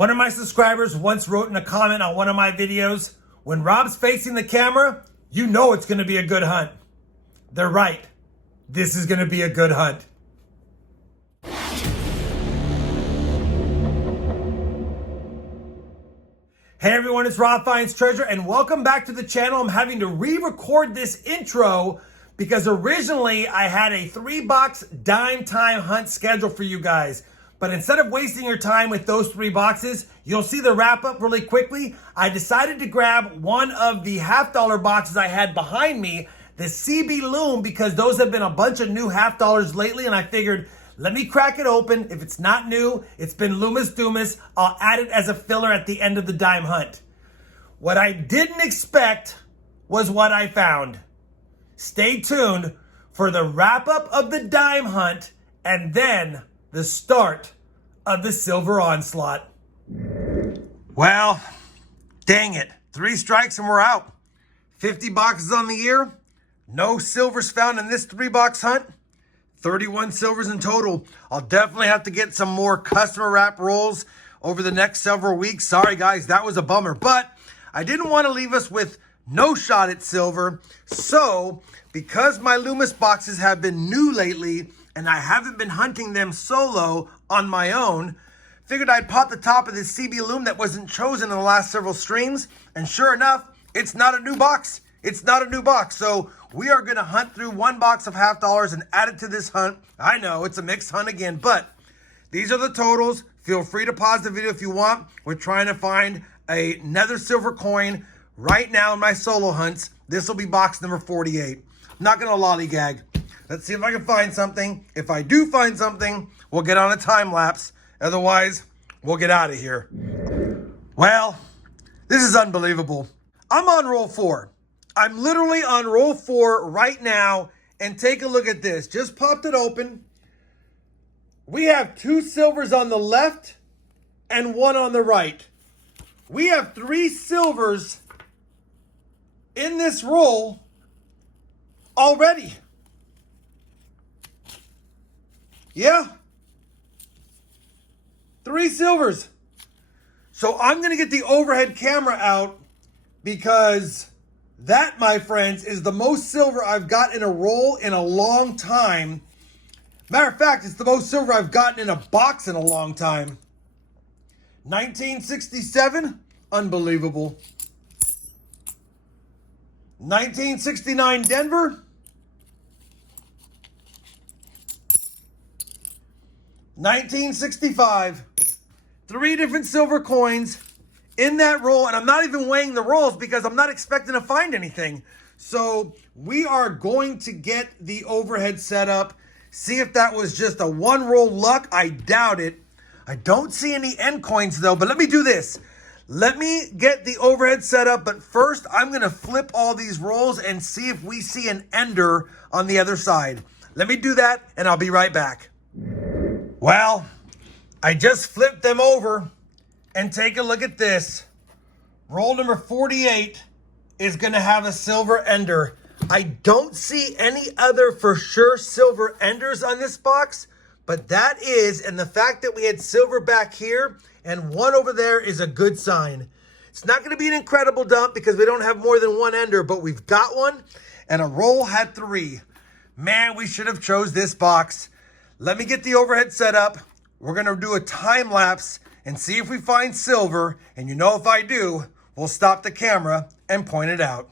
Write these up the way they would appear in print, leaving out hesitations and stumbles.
One of my subscribers once wrote in a comment on one of my videos, when Rob's facing the camera, you know it's going to be a good hunt. They're right. This is going to be a good hunt. Hey everyone, it's Rob Finds Treasure and welcome back to the channel. I'm having to re-record this intro because originally I had a 3-box dime time hunt scheduled for you guys. But instead of wasting your time with those 3 boxes, you'll see the wrap up really quickly. I decided to grab one of the $half boxes I had behind me, the CB Loom, because those have been a bunch of new $half lately, and I figured, let me crack it open. If it's not new, it's been Loomis Doomis. I'll add it as a filler at the end of the dime hunt. What I didn't expect was what I found. Stay tuned for the wrap up of the dime hunt and then the start of the silver onslaught. Well, dang it. 3 strikes and we're out. 50 boxes on the year. No silvers found in this 3-box hunt. 31 silvers in total. I'll definitely have to get some more customer wrap rolls over the next several weeks. Sorry guys, that was a bummer. But I didn't want to leave us with no shot at silver. So, because my Loomis boxes have been new lately, and I haven't been hunting them solo on my own, figured I'd pop the top of this CB Loom that wasn't chosen in the last several streams. And sure enough, it's not a new box. It's not a new box. So we are going to hunt through 1 box of $half and add it to this hunt. I know it's a mixed hunt again, but these are the totals. Feel free to pause the video if you want. We're trying to find another silver coin right now in my solo hunts. This will be box number 48. I'm not going to lollygag. Let's see if I can find something. If I do find something, we'll get on a time lapse. Otherwise, we'll get out of here. Well, this is unbelievable. I'm on roll 4. I'm literally on roll 4 right now. And take a look at this. Just popped it open. We have 2 silvers on the left and 1 on the right. We have 3 silvers in this roll already. Yeah. 3 silvers. So I'm going to get the overhead camera out because that, my friends, is the most silver I've got in a roll in a long time. Matter of fact, it's the most silver I've gotten in a box in a long time. 1967, unbelievable. 1969 Denver. 1965, 3 different silver coins in that roll, and I'm not even weighing the rolls because I'm not expecting to find anything. So we are going to get the overhead set up, see if that was just a 1 roll luck. I doubt it. I don't see any end coins though, but let me do this. Let me get the overhead set up, but first I'm going to flip all these rolls and see if we see an ender on the other side. Let me do that and I'll be right back. Well, I just flipped them over and take a look at this. Roll number 48 is going to have a silver ender. I don't see any other for sure silver enders on this box, but that is, and the fact that we had silver back here and 1 over there is a good sign. It's not going to be an incredible dump because we don't have more than 1 ender, but we've got 1 and a roll had 3. Man, we should have chose this box. Let me get the overhead set up. We're going to do a time lapse and see if we find silver. And you know, if I do, we'll stop the camera and point it out.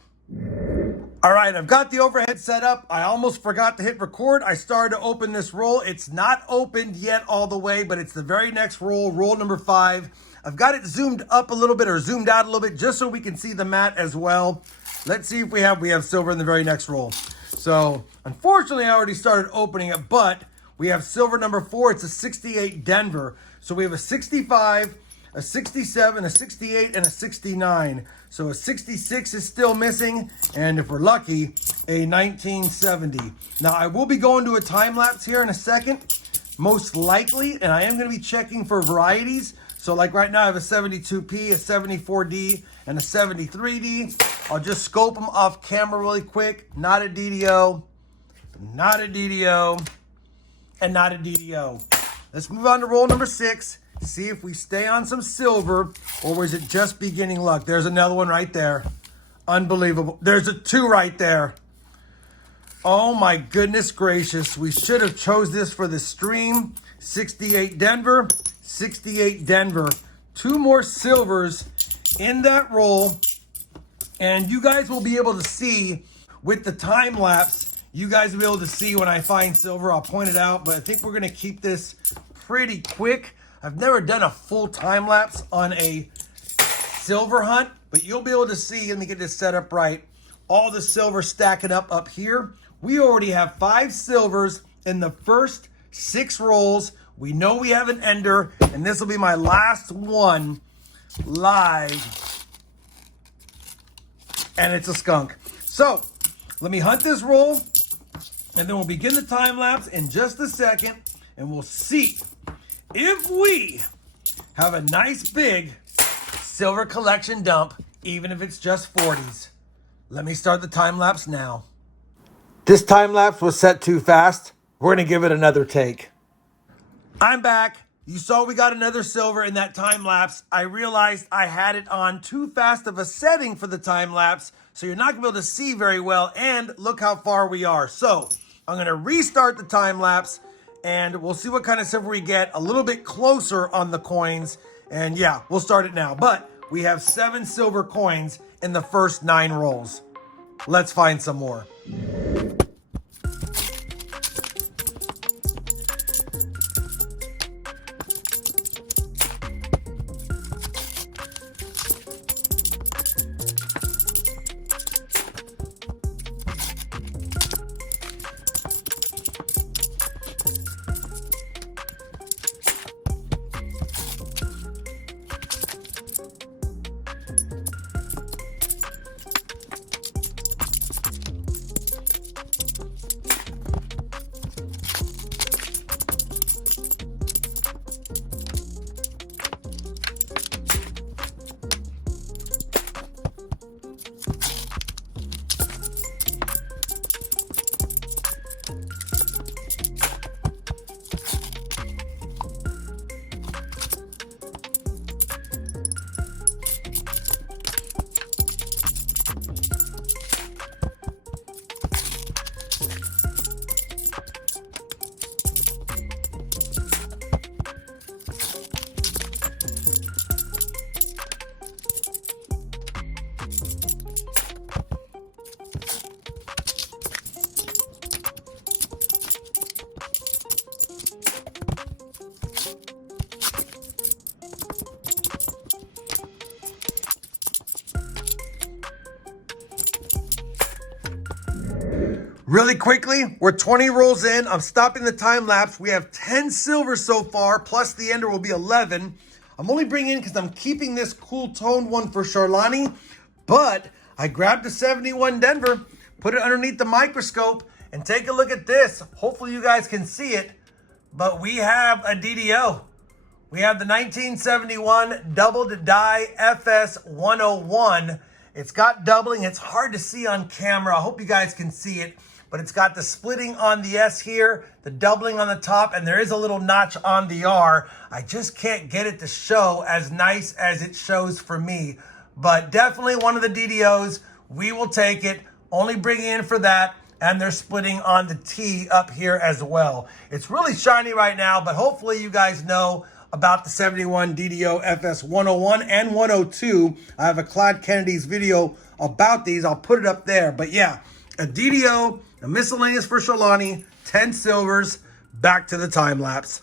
All right, I've got the overhead set up. I almost forgot to hit record. I started to open this roll. It's not opened yet all the way, but it's the very next roll, roll number 5. I've got it zoomed up a little bit or zoomed out a little bit just so we can see the mat as well. Let's see if we have silver in the very next roll. So unfortunately, I already started opening it, but we have silver number 4. It's a 68 Denver. So we have a 65, a 67, a 68, and a 69. So a 66 is still missing. And if we're lucky, a 1970. Now I will be going to a time lapse here in a second, most likely. And I am going to be checking for varieties. So like right now I have a 72P, a 74D, and a 73D. I'll just scope them off camera really quick. Not a DDO, not a DDO, and not a DDO. Let's move on to roll number 6 See if we stay on some silver, or was it just beginning luck? There's another one right there. Unbelievable. There's a 2 right there. Oh my goodness gracious. We should have chose this for the stream. 68 Denver, 68 Denver. 2 more silvers in that roll. And you guys will be able to see with the time lapse, you guys will be able to see when I find silver. I'll point it out, but I think we're gonna keep this pretty quick. I've never done a full time lapse on a silver hunt, but you'll be able to see, let me get this set up right, all the silver stacking up here. We already have 5 silvers in the first 6 rolls. We know we have an ender, and this will be my last one live. And it's a skunk. So let me hunt this roll, and then we'll begin the time lapse in just a second, and we'll see if we have a nice big silver collection dump, even if it's just 40s. Let me start the time lapse now. This time lapse was set too fast. We're gonna give it another take. I'm back. You saw we got another silver in that time lapse. I realized I had it on too fast of a setting for the time lapse, so you're not gonna be able to see very well, and look how far we are. So I'm gonna restart the time lapse, and we'll see what kind of silver we get a little bit closer on the coins. And yeah, we'll start it now. But we have 7 silver coins in the first 9 rolls. Let's find some more. Really quickly, we're 20 rolls in. I'm stopping the time lapse. We have 10 silver so far, plus the ender will be 11. I'm only bringing in because I'm keeping this cool toned one for Charlani, but I grabbed the 71 Denver, put it underneath the microscope, and take a look at this. Hopefully you guys can see it, but we have a DDO. We have the 1971 double to die FS 101. It's got doubling. It's hard to see on camera. I hope you guys can see it. But it's got the splitting on the S here, the doubling on the top, and there is a little notch on the R. I just can't get it to show as nice as it shows for me. But definitely one of the DDOs. We will take it. Only bringing in for that. And they're splitting on the T up here as well. It's really shiny right now, but hopefully you guys know about the 71 DDO FS 101 and 102. I have a Clyde Kennedy's video about these. I'll put it up there. But yeah, a DDO, a miscellaneous for Charlani, 10 silvers, back to the time lapse.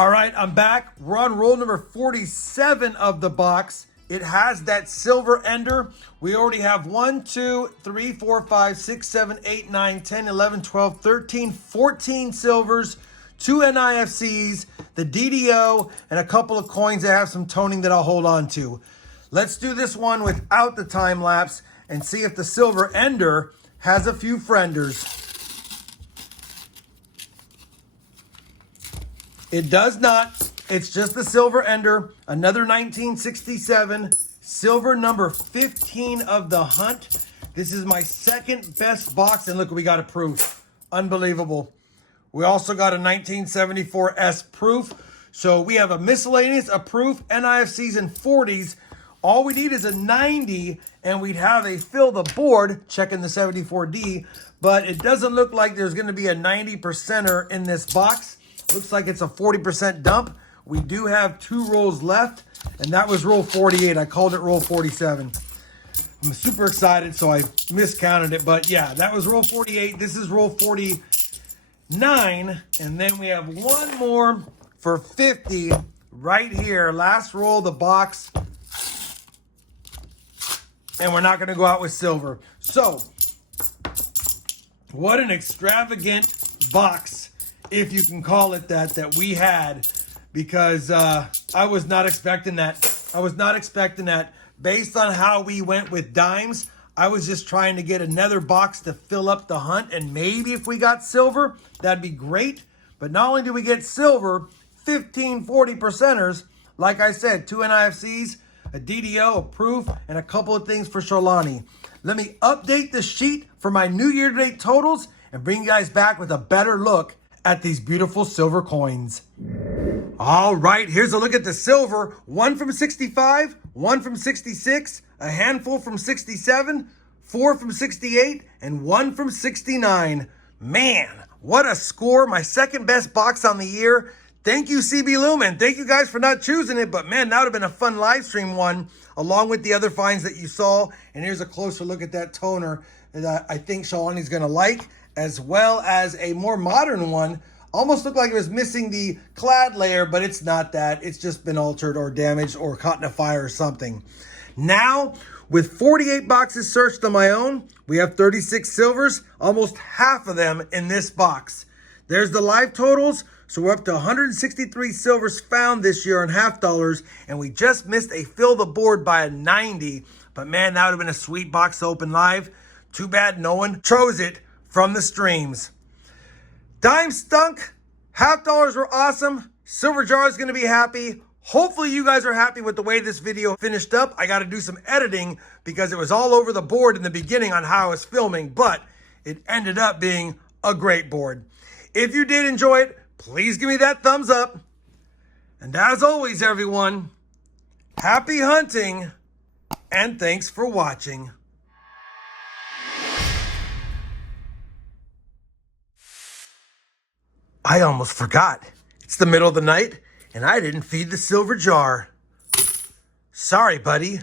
All right, I'm back. We're on roll number 47 of the box. It has that silver ender. We already have 1, 2, 3, 4, 5, 6, 7, 8, 9, 10, 11, 12, 13, 14 silvers, 2 NIFCs, the DDO, and a couple of coins that have some toning that I'll hold on to. Let's do this one without the time lapse and see if the silver ender has a few frienders. It does not. It's just the silver ender. Another 1967. Silver number 15 of the hunt. This is my second best box. And look, we got a proof. Unbelievable. We also got a 1974 S proof. So we have a miscellaneous, a proof, NIFCs, and 40s. All we need is a 90, and we'd have a fill the board, checking the 74D. But it doesn't look like there's going to be a 90%er in this box. Looks like it's a 40% dump. We do have 2 rolls left, and that was roll 48. I called it roll 47. I'm super excited, so I miscounted it. But yeah, that was roll 48. This is roll 49. And then we have one more for 50 right here. Last roll of the box. And we're not going to go out with silver. So, what an extravagant box, if you can call it that, that we had, because I was not expecting that. I was not expecting that. Based on how we went with dimes, I was just trying to get another box to fill up the hunt, and maybe if we got silver, that'd be great. But not only did we get silver, 15 40%ers, like I said, 2 NIFCs, a DDO, a proof, and a couple of things for Sholani. Let me update the sheet for my new year-to-date totals and bring you guys back with a better look at these beautiful silver coins. All right, here's a look at the silver. 1 from 65, 1 from 66, a handful from 67, 4 from 68, and 1 from 69. Man, what a score. My second best box on the year. Thank you, CB Lumen. Thank you guys for not choosing it, but man, that would have been a fun live stream one, along with the other finds that you saw. And here's a closer look at that toner that I think Sholani's gonna like, as well as a more modern one. Almost looked like it was missing the clad layer, but it's not that. It's just been altered or damaged or caught in a fire or something. Now, with 48 boxes searched on my own, we have 36 silvers, almost half of them in this box. There's the live totals. So we're up to 163 silvers found this year on half dollars, and we just missed a fill the board by a 90. But man, that would have been a sweet box to open live. Too bad no one chose it from the streams. Dime stunk. Half dollars were awesome. Silver jar is going to be happy. Hopefully you guys are happy with the way this video finished up. I got to do some editing because it was all over the board in the beginning on how I was filming, but it ended up being a great board. If you did enjoy it, please give me that thumbs up. And as always, everyone, happy hunting and thanks for watching. I almost forgot. It's the middle of the night and I didn't feed the silver jar. Sorry, buddy.